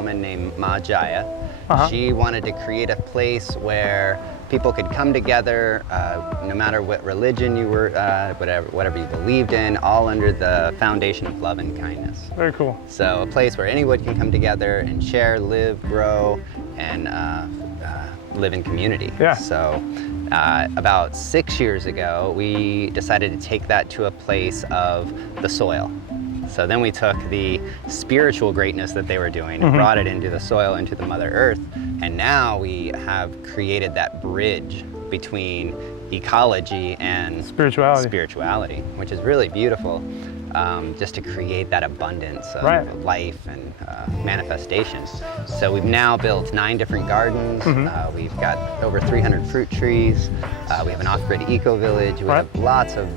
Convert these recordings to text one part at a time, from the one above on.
woman named Ma Jaya. Uh-huh. She wanted to create a place where people could come together, no matter what religion you were, whatever you believed in, all under the foundation of love and kindness. Very cool. So a place where anyone can come together and share, live, grow, and live in community. Yeah. So about 6 years ago, we decided to take that to a place of the soil. So then we took the spiritual greatness that they were doing and brought it into the soil, into the Mother Earth. And now we have created that bridge between ecology and spirituality, which is really beautiful, just to create that abundance of life and manifestation. So we've now built 9 different gardens. We've got over 300 fruit trees. We have an off-grid eco-village. We have lots of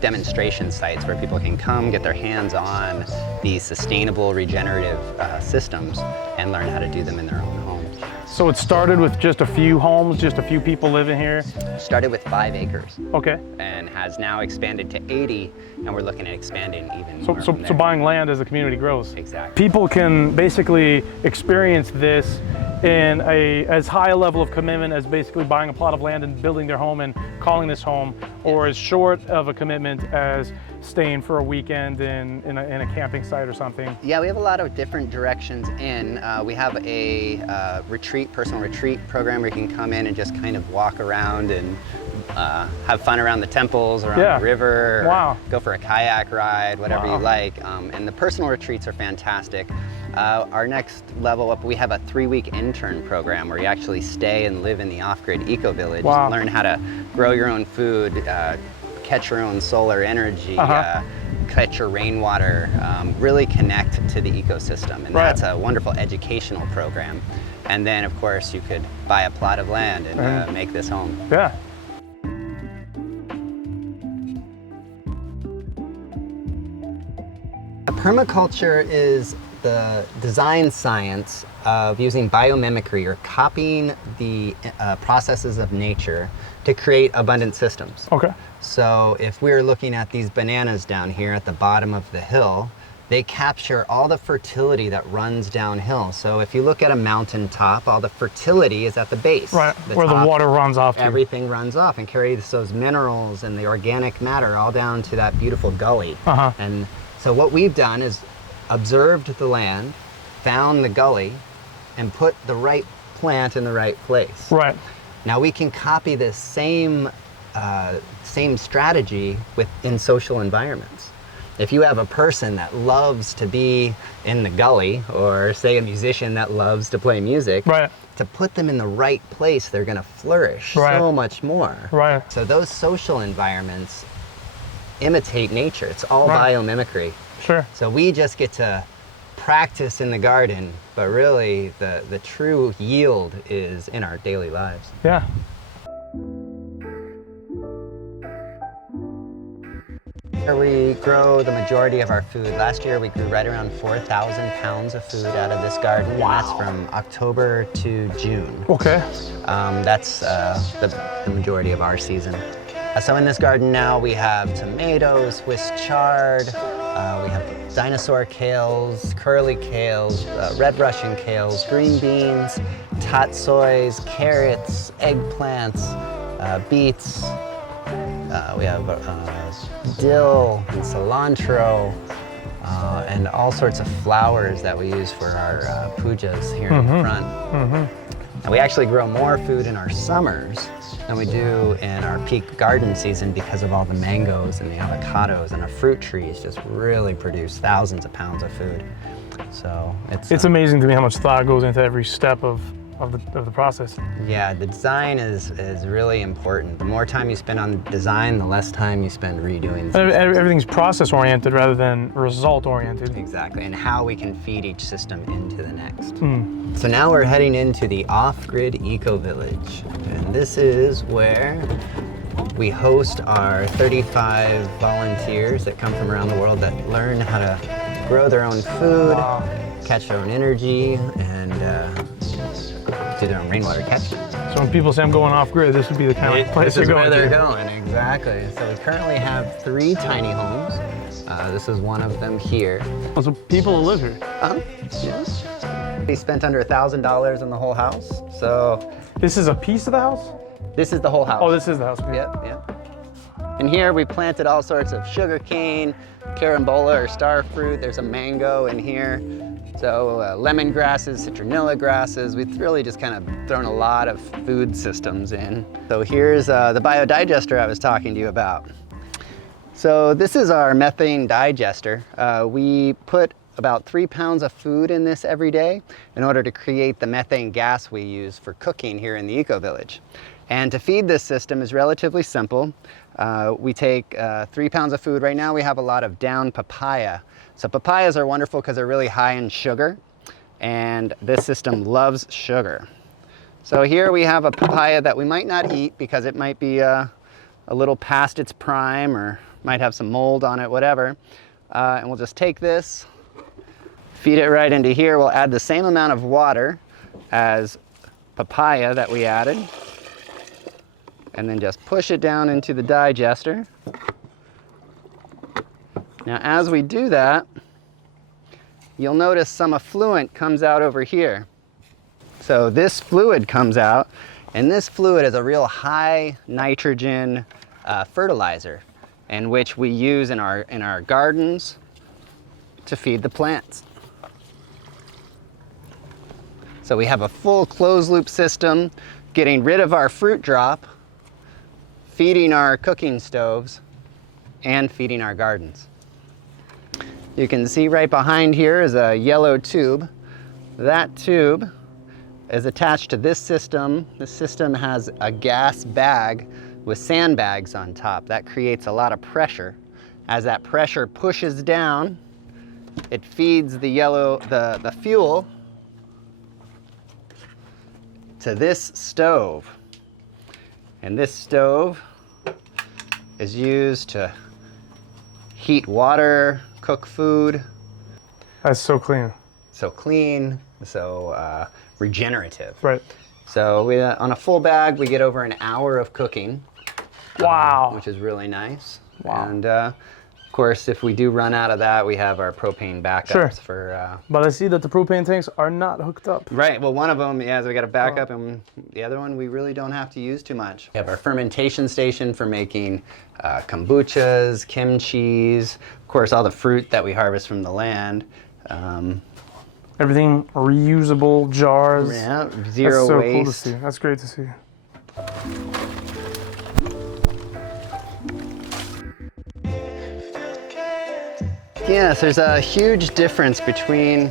demonstration sites where people can come, get their hands on these sustainable regenerative systems and learn how to do them in their own homes. So it started with just a few homes, just a few people living here? Started with 5 acres. Okay. And has now expanded to 80, and we're looking at expanding even more. So buying land as the community grows. Exactly. People can basically experience this in as high a level of commitment as basically buying a plot of land and building their home and calling this home, or as short of a commitment as staying for a weekend in a camping site or something. Yeah, we have a lot of different directions in. We have a personal retreat program where you can come in and just kind of walk around and have fun around the temples, around the river, go for a kayak ride, whatever you like. And the personal retreats are fantastic. Our next level up, we have a 3-week intern program where you actually stay and live in the off-grid eco-village, learn how to grow your own food, catch your own solar energy, catch your rainwater, really connect to the ecosystem. And that's a wonderful educational program. And then, of course, you could buy a plot of land and make this home. Yeah. Permaculture is the design science of using biomimicry or copying the processes of nature to create abundant systems. Okay. So if we're looking at these bananas down here at the bottom of the hill, they capture all the fertility that runs downhill. So if you look at a mountain top, all the fertility is at the base. Right, where the water runs off to. Everything runs off and carries those minerals and the organic matter all down to that beautiful gully. And so what we've done is observed the land, found the gully, and put the right plant in the right place. Right. Now we can copy this same strategy in social environments. If you have a person that loves to be in the gully, or say a musician that loves to play music, to put them in the right place, they're gonna flourish so much more. So those social environments imitate nature. It's all biomimicry. Sure. So we just get to practice in the garden, but really the true yield is in our daily lives. Yeah. Here we grow the majority of our food. Last year we grew right around 4,000 pounds of food out of this garden. And that's from October to June. Okay. That's the majority of our season. So in this garden now we have tomatoes, Swiss chard, we have dinosaur kales, curly kales, red Russian kales, green beans, tatsois, carrots, eggplants, beets. We have dill and cilantro and all sorts of flowers that we use for our pujas here in the front. And we actually grow more food in our summers than we do in our peak garden season because of all the mangoes and the avocados, and our fruit trees just really produce thousands of pounds of food. So it's amazing to me how much thought goes into every step of the process. Yeah, the design is really important. The more time you spend on design, the less time you spend redoing things. Everything's process oriented rather than result oriented. Exactly, and how we can feed each system into the next. So now we're heading into the off-grid eco-village, and this is where we host our 35 volunteers that come from around the world that learn how to grow their own food, catch their own energy, and do their own rainwater catching. So when people say I'm going off-grid, this would be the kind of place you're going to. This is where they're going, exactly. So we currently have 3 tiny homes. This is one of them here. Oh, so people live here? Yeah. We spent under $1,000 on the whole house. So This is a piece of the house? this is the whole house. Oh, this is the house. Okay. Yep, yep. And here we planted all sorts of sugar cane, carambola or star fruit. There's a mango in here. So lemon grasses, citronella grasses. We've really just kind of thrown a lot of food systems in. So here's the biodigester I was talking to you about. So this is our methane digester. We put about 3 pounds of food in this every day in order to create the methane gas we use for cooking here in the eco-village. And to feed this system is relatively simple. We take 3 pounds of food. Right now we have a lot of down papaya. So papayas are wonderful because they're really high in sugar, and this system loves sugar. So here we have a papaya that we might not eat because it might be a little past its prime or might have some mold on it, whatever. And we'll just take this, feed it right into here. We'll add the same amount of water as papaya that we added, and then just push it down into the digester. Now, as we do that, you'll notice some effluent comes out over here. So this fluid comes out, and this fluid is a real high nitrogen fertilizer, in which we use in our gardens to feed the plants. So we have a full closed loop system, getting rid of our fruit drop, feeding our cooking stoves, and feeding our gardens. You can see right behind here is a yellow tube. That tube is attached to this system. This system has a gas bag with sandbags on top. That creates a lot of pressure. As that pressure pushes down, it feeds the fuel to this stove. And this stove is used to heat water, cook food. That's so clean. So clean, so regenerative. Right. So we, on a full bag, we get over an hour of cooking. Wow. Which is really nice. Wow. And of course, if we do run out of that, we have our propane backups for. But I see that the propane tanks are not hooked up. Right. Well, one of them, yeah, so we got a backup, and the other one we really don't have to use too much. We have our fermentation station for making kombuchas, kimchis, of course, all the fruit that we harvest from the land. Everything reusable jars. Yeah, zero That's so waste. cool to see. That's great to see. Yes, there's a huge difference between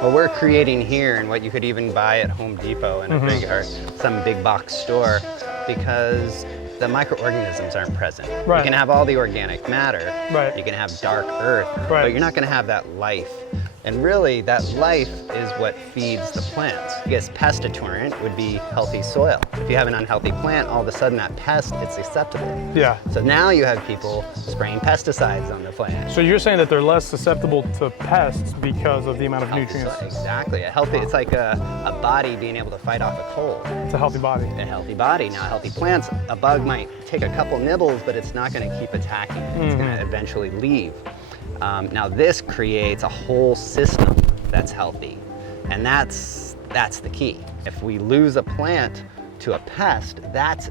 what we're creating here and what you could even buy at Home Depot in a big or some big box store, because the microorganisms aren't present. Right. You can have all the organic matter. Right. You can have dark earth, Right. but you're not going to have that life. And really, that life is what feeds the plants. I guess pestatorant would be healthy soil. If you have an unhealthy plant, all of a sudden that pest is susceptible. Yeah. So now you have people spraying pesticides on the plant. So you're saying that they're less susceptible to pests because of the amount of Healthy nutrients. soil, exactly. A healthy, it's like a body being able to fight off a cold. It's a healthy body. A healthy body. Now, healthy plants, a bug might take a couple nibbles, but it's not going to keep attacking it. It's going to eventually leave. Now, this creates a whole system that's healthy, and that's the key. If we lose a plant to a pest, that's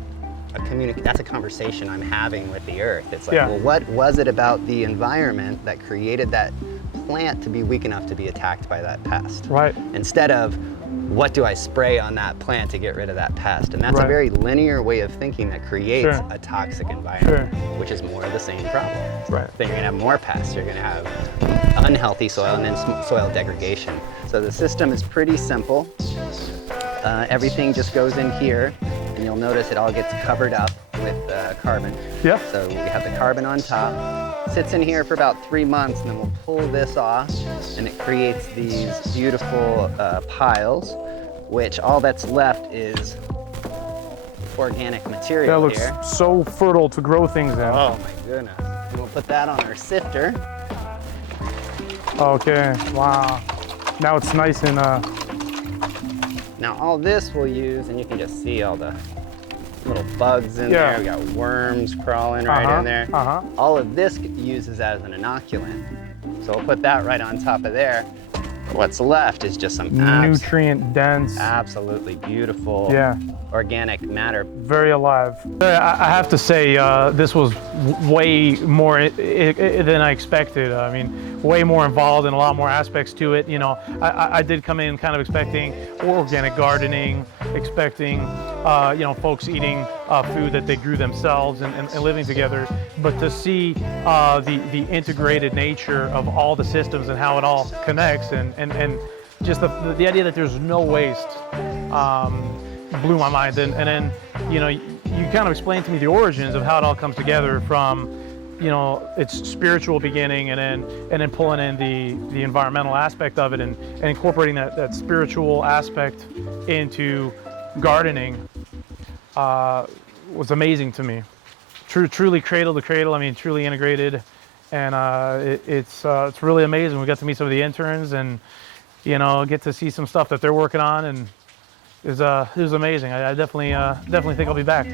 a conversation I'm having with the earth. It's like, well, what was it about the environment that created that plant to be weak enough to be attacked by that pest? Right. Instead of, what do I spray on that plant to get rid of that pest? And that's a very linear way of thinking that creates a toxic environment, which is more of the same problem. Right. Then you're gonna have more pests, you're gonna have unhealthy soil, and then soil degradation. So the system is pretty simple. Everything just goes in here, and you'll notice it all gets covered up with carbon. Yeah. So we have the carbon on top. Sits in here for about 3 months, and then we'll pull this off, and it creates these beautiful piles, which all that's left is organic material. That looks so fertile to grow things in. Oh my goodness. And we'll put that on our sifter. Okay, wow. Now it's nice and Now all this we'll use, and you can just see all the little bugs in there. We got worms crawling right in there. All of this uses as an inoculant. So we'll put that right on top of there. What's left is just some nutrient dense, absolutely beautiful organic matter. Very alive. I have to say, this was way more than I expected. I mean, way more involved and a lot more aspects to it. You know, I did come in kind of expecting organic gardening, expecting, you know, folks eating food that they grew themselves and living together. But to see the integrated nature of all the systems and how it all connects and just the idea that there's no waste blew my mind. And then, you know, you kind of explained to me the origins of how it all comes together from, you know, its spiritual beginning and then pulling in the environmental aspect of it and incorporating that spiritual aspect into gardening was amazing to me. Truly cradle to cradle. I mean, truly integrated, and it's really amazing. We got to meet some of the interns and, you know, get to see some stuff that they're working on, and it was amazing. I definitely think I'll be back.